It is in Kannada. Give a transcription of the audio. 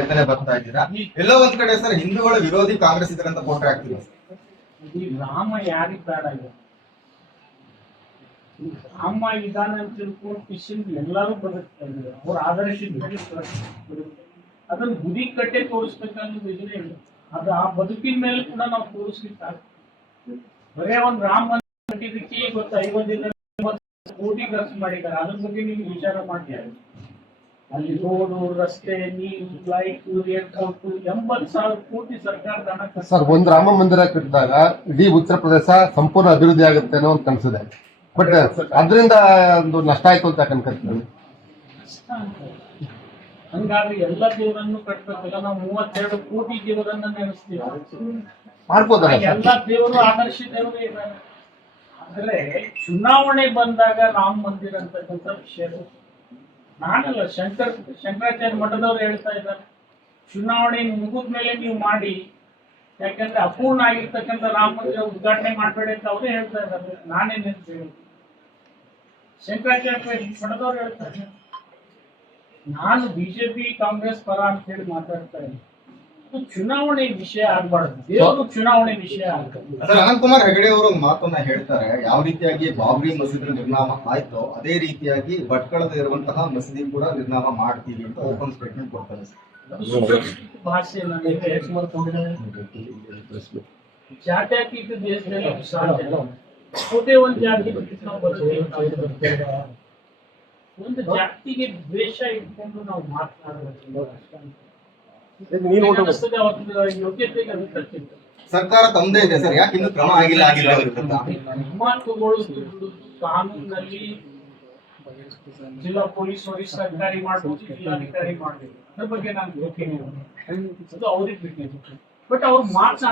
ಹೇಳ್ತಾನೆ ಬರ್ತಾ ಇದ್ದೀರಾ? ಎಲ್ಲೋ ಒಂದ್ ಕಡೆ ಸರ್, ಹಿಂದೂಗಳ ವಿರೋಧಿ ಕಾಂಗ್ರೆಸ್ ಇದ್ರಂತ ಫೋಟೋ ಹಾಕ್ತೀವಿ. ರಾಮ ಯಾರಿಗ್ ಬೇಡ ಇದೆ ರಾಮ ಇದಾನೆ ಅಂತ ತಿಳ್ಕೊಂಡು ಎಲ್ಲರೂ ಬದುಕ್ತಾರೆ ಅವ್ರ ಆದರ್ಶ ಅದನ್ನ ಗುದಿ ಕಟ್ಟೆ ತೋರಿಸ್ಬೇಕನ್ನೋದು ಯೋಜನೆ ಇಲ್ಲ ಅದು ಆ ಬದುಕಿನ ಮೇಲೆ ಕೂಡ ನಾವು ತೋರಿಸ್ಲಿಕ್ಕೆ. ಬರೇ ಒಂದ್ ರಾಮ ಕಟ್ಟಿದ್ದಕ್ಕೆ ಇವತ್ತು ಐವತ್ತಿನ ಕೋಟಿ ಖರ್ಚು ಮಾಡಿದ್ದಾರೆ. ಅದ್ರ ಬಗ್ಗೆ ನೀವು ವಿಚಾರ ಮಾಡ್ತೀರಿ ಅಲ್ಲಿ ರೋಡು ರಸ್ತೆ ನೀರು ಲೈಟ್ ಏರ್ಪೋರ್ಟ್ ಎಂಬತ್ ಸಾವಿರ ಕೋಟಿ ಸರ್ಕಾರದ ಹಣ ಸರ್ ಒಂದ್ ರಾಮ ಮಂದಿರ ಕಟ್ಟಿದಾಗ ಇಡೀ ಉತ್ತರ ಪ್ರದೇಶ ಸಂಪೂರ್ಣ ಅಭಿವೃದ್ಧಿ ಆಗುತ್ತೆ ಅನ್ನೋ ಒಂದು ಕನಸಿದೆ. ಬಟ್ ಅದರಿಂದ ಒಂದು ನಷ್ಟ ಆಯ್ತು ಅಂತ ಕನ್ಕರ್ತೀವಿ ಹಂಗಾದ್ರೆ ಹಂಗಾಗಿ ಎಲ್ಲ ದೇವರನ್ನು ಕಟ್ಬೇಕಲ್ಲ ನಾವು ಮೂವತ್ತೆರಡು ಕೋಟಿ ದೇವರನ್ನ ನೆನೆಸ್ತೀವಿ. ಮಾಡ್ಬೋದಲ್ಲ ಎಲ್ಲ ದೇವರು ಆದರ್ಶ ದೇವರು ಇದ್ದಾರೆ. ಆದ್ರೆ ಚುನಾವಣೆ ಬಂದಾಗ ರಾಮ ಮಂದಿರ ಅಂತಕ್ಕಂಥ ವಿಷಯ ನಾನಲ್ಲ, ಶಂಕರ್, ಶಂಕರಾಚಾರ್ಯ ಮಠದವ್ರು ಹೇಳ್ತಾ ಇದ್ದಾರೆ. ಚುನಾವಣೆ ಮುಗಿದ ಮೇಲೆ ನೀವು ಮಾಡಿ, ಯಾಕಂದ್ರೆ ಅಪೂರ್ಣ ಆಗಿರ್ತಕ್ಕಂಥ ರಾಮ ಮಂದಿರ ಉದ್ಘಾಟನೆ ಮಾಡಬೇಡಿ ಅಂತ ಅವರೇ ಹೇಳ್ತಾ ಇದ್ದಾರೆ. ನಾನೇನ್ ಹೇಳ್ತೀನಿ ಶಂಕರಾಚಾರ್ಯ ಮಠದವ್ರು ಹೇಳ್ತಾರೆ. ನಾನು ಬಿಜೆಪಿ ಕಾಂಗ್ರೆಸ್ ಪರ ಅಂತ ಹೇಳಿ ಮಾತಾಡ್ತಾ ಇಲ್ಲ ಇದು ಚುನಾವಣೆ ವಿಷಯ ಆಗ್ಬಾರ್ದು. ಯಾವುದು ಚುನಾವಣೆ ವಿಷಯ ಆಗ್ಬಾರ್ದು. ಸರ್ ಅನಂತ್ ಕುಮಾರ್ ಹೆಗಡೆ ಅವರು ಮಾತನ್ನ ಹೇಳ್ತಾರೆ. ಯಾವ ರೀತಿಯಾಗಿ ಬಾಬ್ರಿ ಮಸೀದಿ ನಿರ್ನಾಮ ಆಯ್ತೋ ಅದೇ ರೀತಿಯಾಗಿ ಭಟ್ಕಳದ ಇರುವಂತಹ ಮಸೀದಿ ಕೂಡ ನಿರ್ನಾಮ ಮಾಡ್ತೀವಿ ಅಂತ ಓಪನ್ ಸ್ಟೇಟ್ಮೆಂಟ್ ಕೊಡ್ತಾರೆ. ಭಾಷೆ ಜಾತ್ಯತೀತ ದೇಶದಲ್ಲಿ ಸಾಧ್ಯ. ಯಾವುದೇ ಒಂದು ಜಾತಿ ಜಾತಿಗೆ ದ್ವೇಷ ಇಟ್ಕೊಂಡು ನಾವು ಅನಿಸ್ತದೆ ಸರ್ಕಾರ ತಮ್ಮದೇ ಇದೆ ಸರ್ ಯಾಕೆ ಇನ್ನೂ ಕ್ರಮ ಆಗಿಲ್ಲ ಆಗಿಲ್ಲ ಕಾನೂನಲ್ಲಿ ಜಿಲ್ಲಾ ಪೊಲೀಸ್ ವರಿಷ್ಠಾಧಿಕಾರಿ ಮಾಡ್ಬೋದು ಜಿಲ್ಲಾಧಿಕಾರಿ ಮಾಡ್ಬೋದು ಅದ್ರ ಬಗ್ಗೆ ನಾನು ಯೋಚನೆ ಅದು ಅವ್ರಿಗೆ ಬಿಟ್ಟಿದ್ದು. ಬಟ್ ಅವ್ರು ಮಾರ್ಚ್